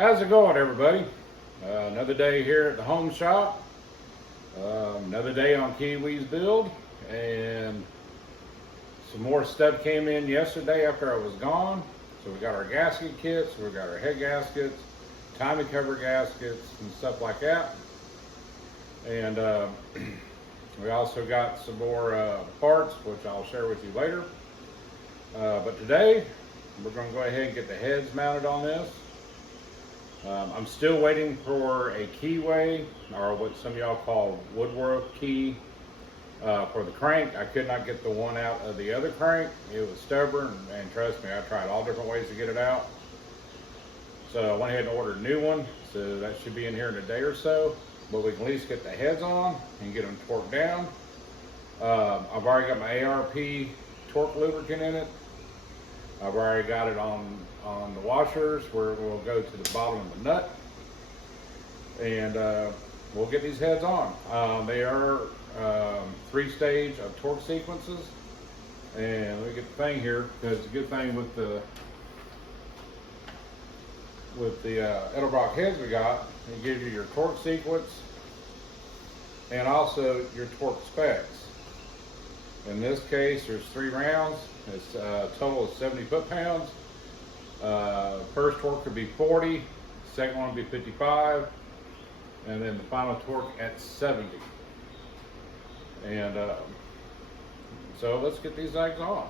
How's it going, everybody? Another day here at the home shop. Another day on Kiwi's build, and some more stuff came in yesterday after I was gone. So we got our gasket kits, we got our head gaskets, timing cover gaskets, and stuff like that. And we also got some more parts, which I'll share with you later. But today, we're going to go ahead and get the heads mounted on this. I'm still waiting for a keyway, or what some of y'all call woodwork key, for the crank. I could not get the one out of the other crank. It was stubborn, and trust me, I tried all different ways to get it out. So I went ahead and ordered a new one, so that should be in here in a day or so. But we can at least get the heads on and get them torqued down. I've already got my ARP torque lubricant in it. I've already got it on the washers where it will go to the bottom of the nut. And we'll get these heads on. They are 3-stage of torque sequences. And let me get the thing here, because the good thing with the Edelbrock heads we got, it gives you your torque sequence and also your torque specs. In this case, there's 3 rounds. It's a total of 70 foot-pounds. First torque could be 40, second one would be 55, and then the final torque at 70. And so let's get these things on.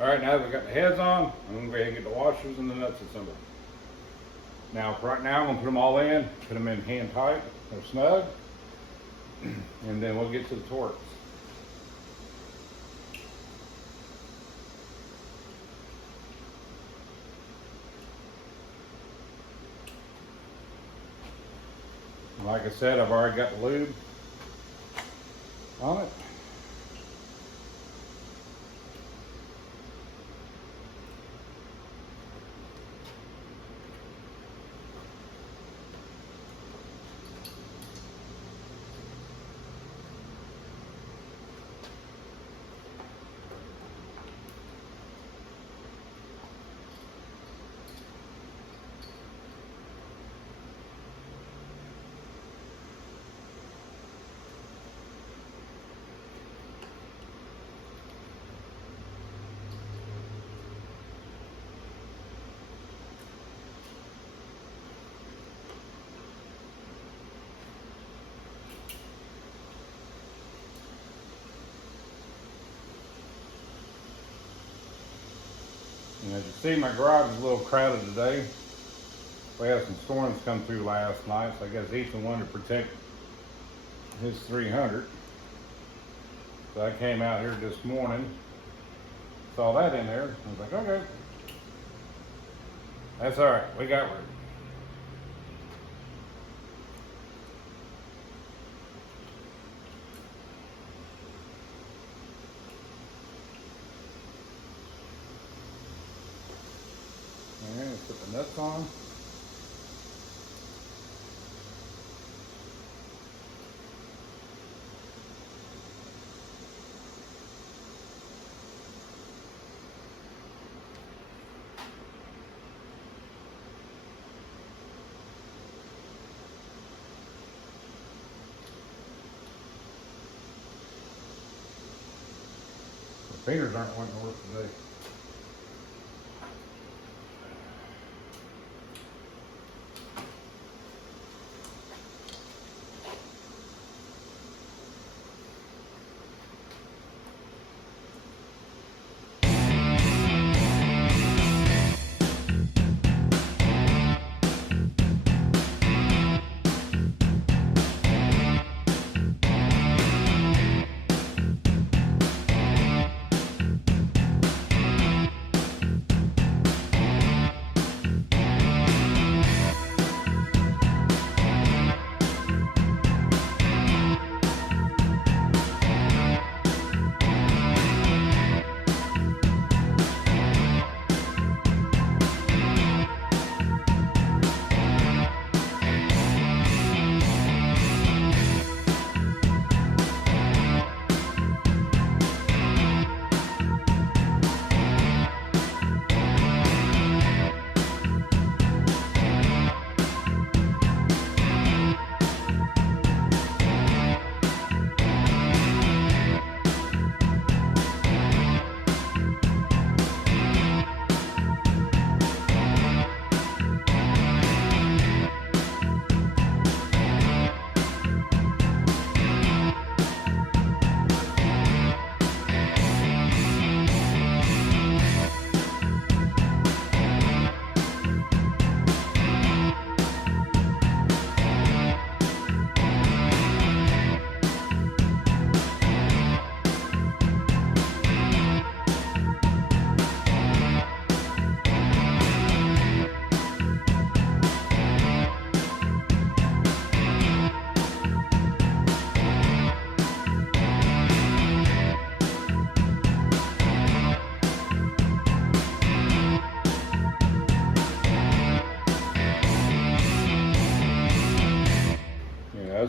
All right, now that we've got the heads on, I'm going to go ahead and get the washers and the nuts assembled. Now, for right now, I'm going to put them all in, put them in hand tight or snug, and then we'll get to the torques. Like I said, I've already got the lube on it. And as you see, my garage is a little crowded today. We had some storms come through last night, so I guess each one wanted to protect his 300. So I came out here this morning, saw that in there. I was like, okay, that's all right. We got room. All right, let's put the nuts on. The fingers aren't wanting to work today.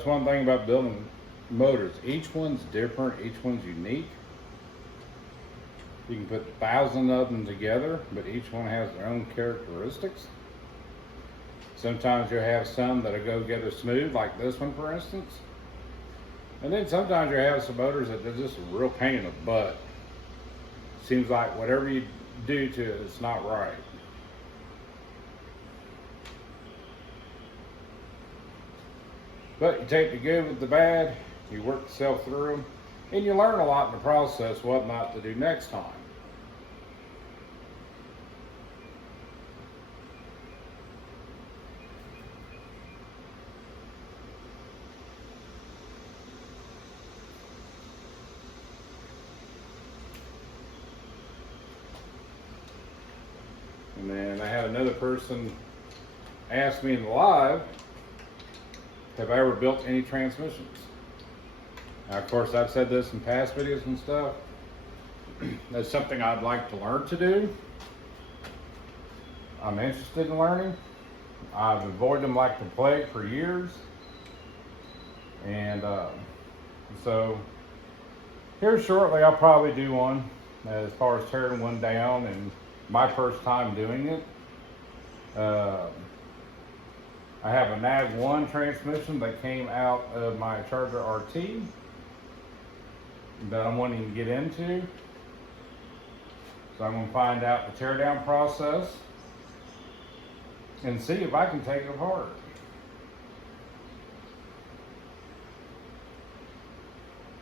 That's one thing about building motors. Each one's different, each one's unique. You can put 1,000 of them together, but each one has their own characteristics. Sometimes you'll have some that'll go together smooth, like this one for instance. And then sometimes you have some motors that are just a real pain in the butt. Seems like whatever you do to it, it's not right. But you take the good with the bad, you work yourself through them, and you learn a lot in the process what not to do next time. And then I had another person ask me in the live, have I ever built any transmissions? Now, of course, I've said this in past videos and stuff. That's something I'd like to learn to do. I'm interested in learning. I've avoided them like the plague for years. And so here shortly I'll probably do one as far as tearing one down, and my first time doing it. I have a NAV 1 transmission that came out of my Charger RT that I'm wanting to get into. So I'm going to find out the teardown process and see if I can take it apart.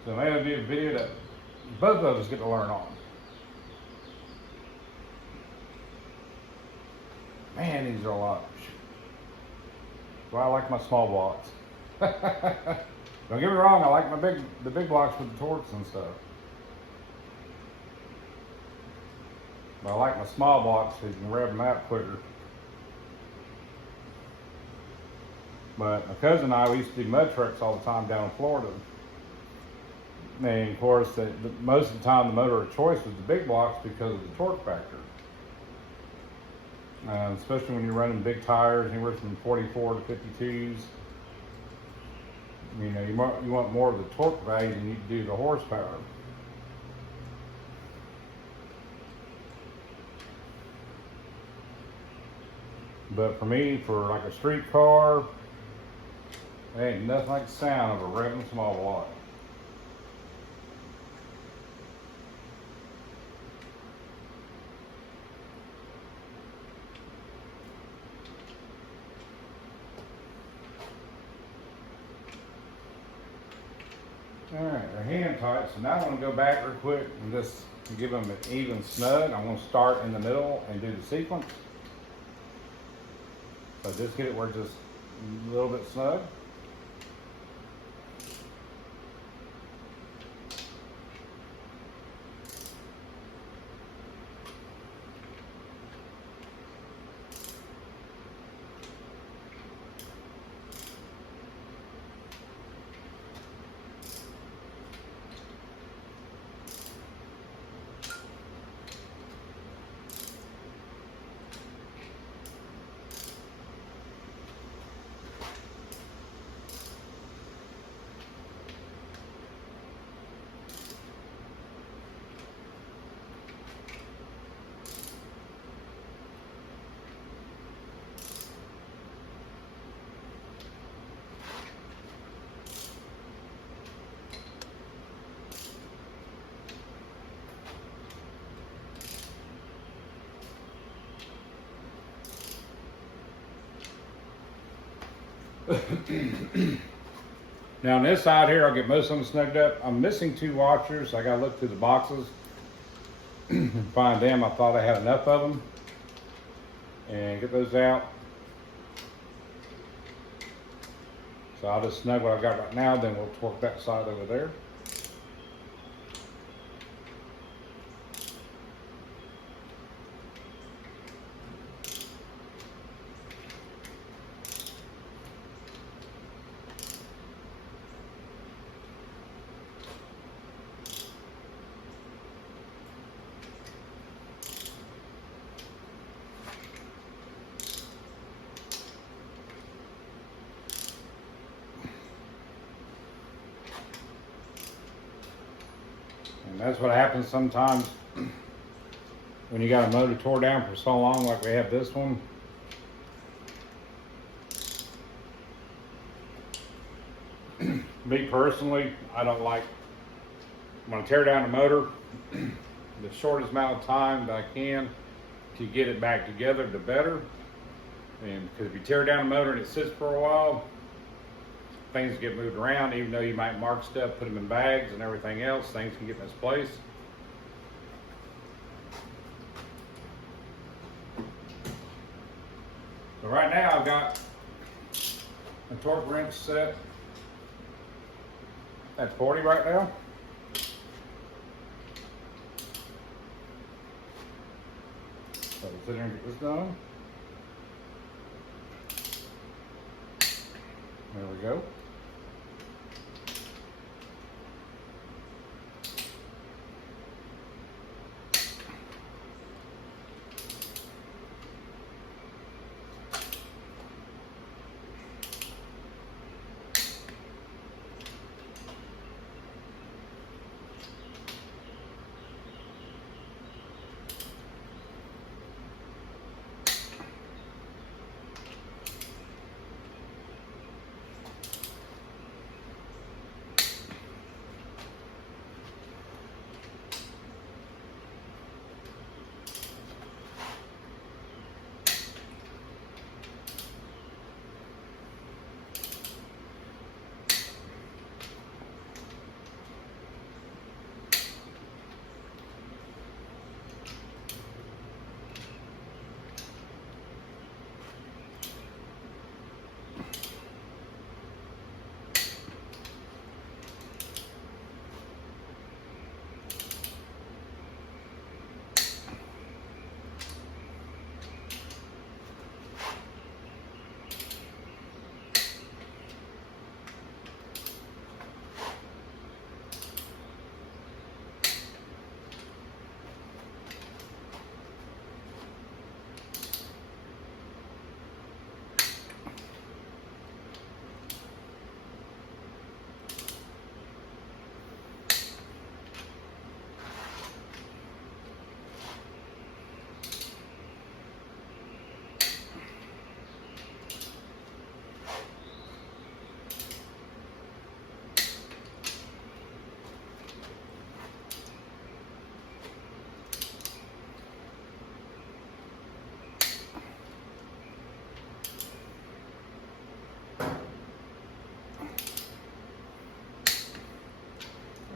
So maybe it'll be a video that both of us get to learn on. Man, these are a lot. Well, I like my small blocks. Don't get me wrong, I like the big blocks with the torques and stuff. But I like my small blocks so you can rev them out quicker. But my cousin and I, we used to do mud trucks all the time down in Florida. And of course, most of the time the motor of choice was the big blocks because of the torque factor. Especially when you're running big tires, anywhere from 44 to 52s. You know, you want more of the torque value than you do the horsepower. But for me, for like a street car, there ain't nothing like the sound of a revving small block. Alright, they're hand tight, so now I'm going to go back real quick and just give them an even snug. I'm going to start in the middle and do the sequence. So just get it where it's just a little bit snug. Now on this side here, I'll get most of them snugged up. I'm missing 2 washers. I gotta look through the boxes and find them. I thought I had enough of them. And get those out. So I'll just snug what I've got right now, then we'll torque that side over there. And that's what happens sometimes when you got a motor tore down for so long, like we have this one. Me personally, I don't like, when I tear down a motor, the shortest amount of time that I can to get it back together, the better. And because if you tear down a motor and it sits for a while, things get moved around. Even though you might mark stuff, put them in bags and everything else, things can get misplaced. So right now I've got a torque wrench set at 40 right now. So we'll sit there and get this done. There we go.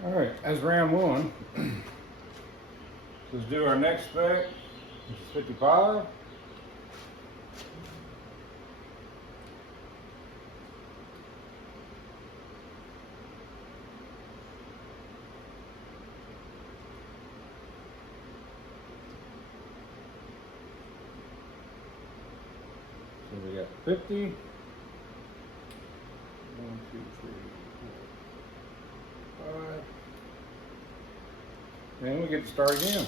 All right, that's round one. Let's do our next spec, which is 55. So we got 50. 1, 2, 3, 4, 5. Then we get to start again.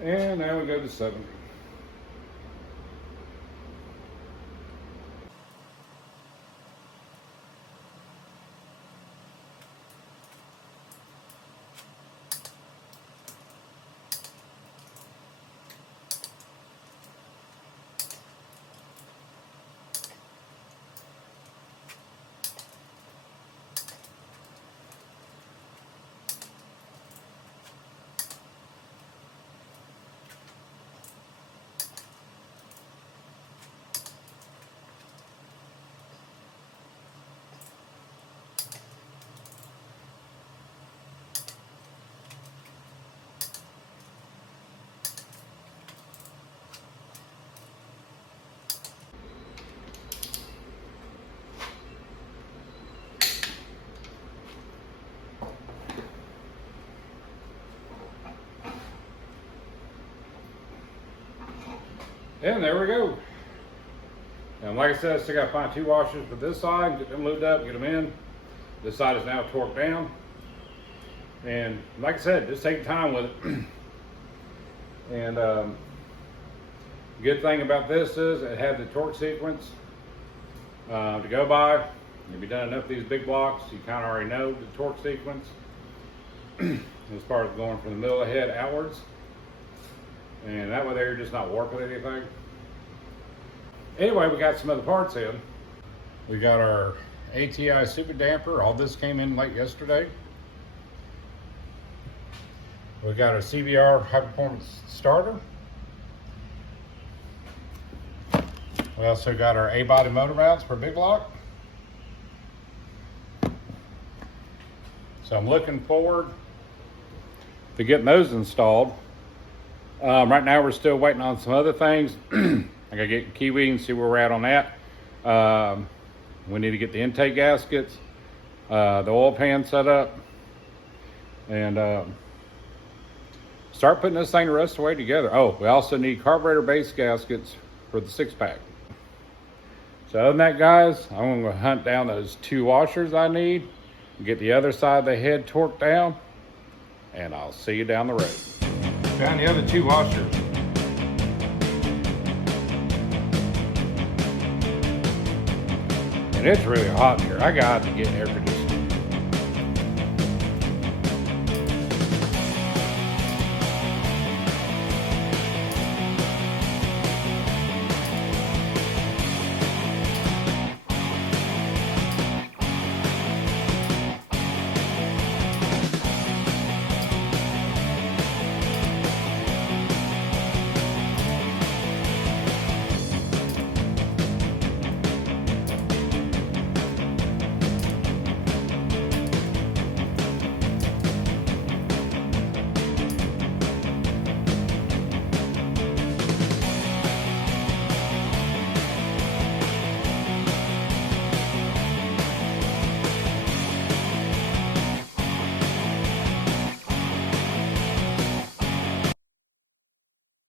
And now we go to 70. And there we go. And like I said, I still got to find 2 washers for this side, get them lubed up, get them in. This side is now torqued down. And like I said, just take time with it. And good thing about this is it had the torque sequence to go by. If you've done enough of these big blocks, you kind of already know the torque sequence as far as going from the middle of the head outwards. And that way there, you're just not warping anything. Anyway, we got some other parts in. We got our ATI super damper. All this came in late yesterday. We got our CBR high performance starter. We also got our A-body motor mounts for big block. So I'm looking forward to getting those installed. Right now we're still waiting on some other things. I gotta get kiwi and see where we're at on that. We need to get the intake gaskets, the oil pan set up, and start putting this thing the rest of the way together. Oh, we also need carburetor base gaskets for the 6-pack. So other than that, guys, I'm gonna hunt down those 2 washers I need, get the other side of the head torqued down, and I'll see you down the road. Found the other 2 washers. And it's really hot in here. I got to get air conditioning.